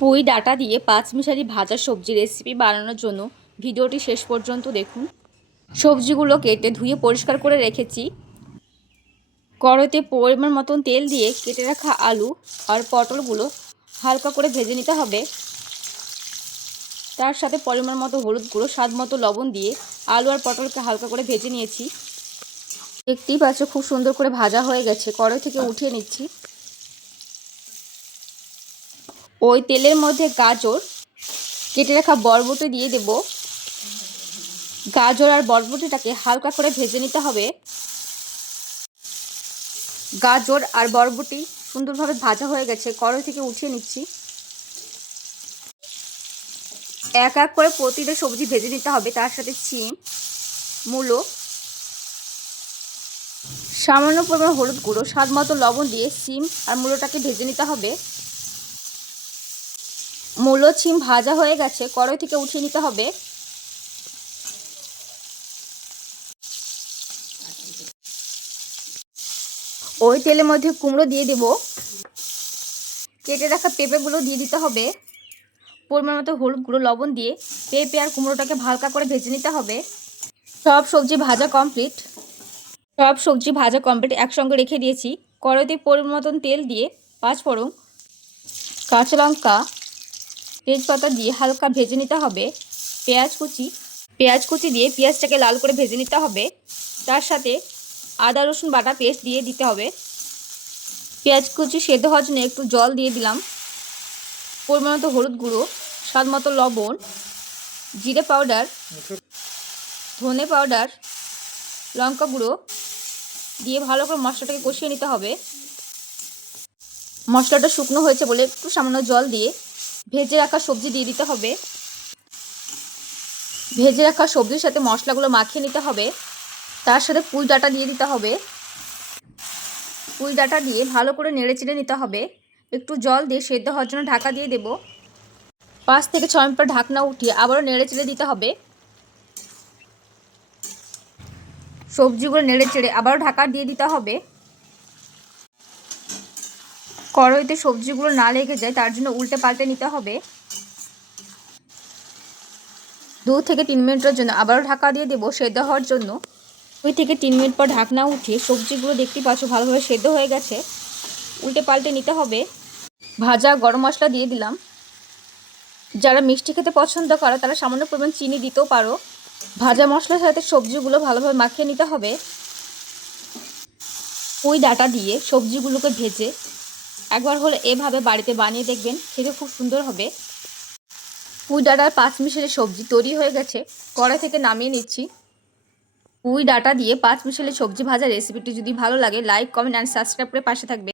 পুঁই ডাটা দিয়ে পাঁচ মিশালি ভাজা সবজি রেসিপি বানানোর জন্য ভিডিওটি শেষ পর্যন্ত দেখুন। সবজিগুলো কেটে ধুয়ে পরিষ্কার করে রেখেছি। কড়াইতে পরিমাণ মতন তেল দিয়ে কেটে রাখা আলু আর পটলগুলো হালকা করে ভেজে নিতে হবে। তার সাথে পরিমাণ মতো হলুদ গুঁড়ো, স্বাদ মতো লবণ দিয়ে আলু আর পটলকে হালকা করে ভেজে নিয়েছি। দেখতেই পাচ্ছ, খুব সুন্দর করে ভাজা হয়ে গেছে। কড়াই থেকে উঠিয়ে নিচ্ছি। ওই তেলের মধ্যে গাজর, কেটে রাখা বরবটি দিয়ে দেব। গাজর আর বরবটিটাকে হালকা করে ভেজে নিতে হবে। গাজর আর বরবটি সুন্দরভাবে ভাজা হয়ে গেছে, কড়াই থেকে উঠিয়ে নিচ্ছি। এক এক করে প্রতিটা সবজি ভেজে নিতে হবে, তার সাথে চিম মূলো, সামান্য পরিমাণ হলুদ গুঁড়ো, স্বাদ মতো লবণ দিয়ে সিম আর মূলোটাকে ভেজে নিতে হবে। মূলো ছিম ভাজা হয়ে গেছে, কড়াই থেকে উঠিয়ে নিতে হবে। ওই তেলের মধ্যে কুমড়ো দিয়ে দেব। কেটে রাখা পেঁপেগুলো দিয়ে দিতে হবে। পরিমাণ মতো হলুদ গুঁড়ো, লবণ দিয়ে পেঁপে আর কুমড়োটাকে হালকা করে ভেজে নিতে হবে। সব সবজি ভাজা কমপ্লিট। সব সবজি ভাজা কমপ্লিট একসঙ্গে রেখে দিয়েছি। কড়াইতে পরিমাণ মতন তেল দিয়ে পাঁচ ফোড়ন কাঁচা লঙ্কা তেজপাতা দিয়ে হালকা ভেজে নিতে হবে। পেঁয়াজ কুচি পেঁয়াজ কুচি দিয়ে পেঁয়াজটাকে লাল করে ভেজে নিতে হবে। তার সাথে আদা, রসুন বাটা পেস্ট দিয়ে দিতে হবে। পেঁয়াজ কুচি সেদ্ধ হওয়ার জন্য একটু জল দিয়ে দিলাম। পরিমাণ মতো হলুদ গুঁড়ো, স্বাদ মতো লবণ, জিরে পাউডার, ধনে পাউডার, লঙ্কা গুঁড়ো দিয়ে ভালো করে মশলাটাকে কষিয়ে নিতে হবে। মশলাটা শুকনো হয়েছে বলে একটু সামান্য জল দিয়ে ভেজে রাখা সবজি দিয়ে দিতে হবে। ভেজে রাখা সবজির সাথে মশলাগুলো মাখিয়ে নিতে হবে। তার সাথে পুঁই ডাঁটা দিয়ে দিতে হবে। পুঁই ডাঁটা দিয়ে ভালো করে নেড়ে চেড়ে নিতে হবে। একটু জল দিয়ে সেদ্ধ হওয়ার জন্য ঢাকা দিয়ে দেব। পাঁচ থেকে ছয় মিনিট পর ঢাকনা উঠিয়ে আবারও নেড়ে চেড়ে দিতে হবে। সবজিগুলো নেড়ে চেড়ে আবারও ঢাকা দিয়ে দিতে হবে। কড়াইতে সবজিগুলো না লেগে যায়, তার জন্য উল্টে পাল্টে নিতে হবে। দু থেকে তিন মিনিটের জন্য আবারও ঢাকা দিয়ে দেবো সেদ্ধ হওয়ার জন্য। দুই থেকে তিন মিনিট পর ঢাকনা উঠিয়ে সবজিগুলো দেখতে পাচ্ছ ভালোভাবে সেদ্ধ হয়ে গেছে। উল্টে পাল্টে নিতে হবে। ভাজা গরম মশলা দিয়ে দিলাম। যারা মিষ্টি খেতে পছন্দ করে, তারা সামান্য পরিমাণ চিনি দিতেও পারো। ভাজা মশলার সাথে সবজিগুলো ভালোভাবে মাখিয়ে নিতে হবে। ওই ডাটা দিয়ে সবজিগুলোকে ভেজে একবার হলে এভাবে বাড়িতে বানিয়ে দেখবেন, খেতে খুব সুন্দর হবে। পুঁই ডাটার পাঁচ মিশালি সবজি তৈরি হয়ে গেছে কড়া থেকে নামিয়ে নিচ্ছি। পুঁই ডাটা দিয়ে পাঁচ মিশালি সবজি ভাজা রেসিপিটি যদি ভালো লাগে লাইক কমেন্ট অ্যান্ড সাবস্ক্রাইব করে পাশে থাকবে।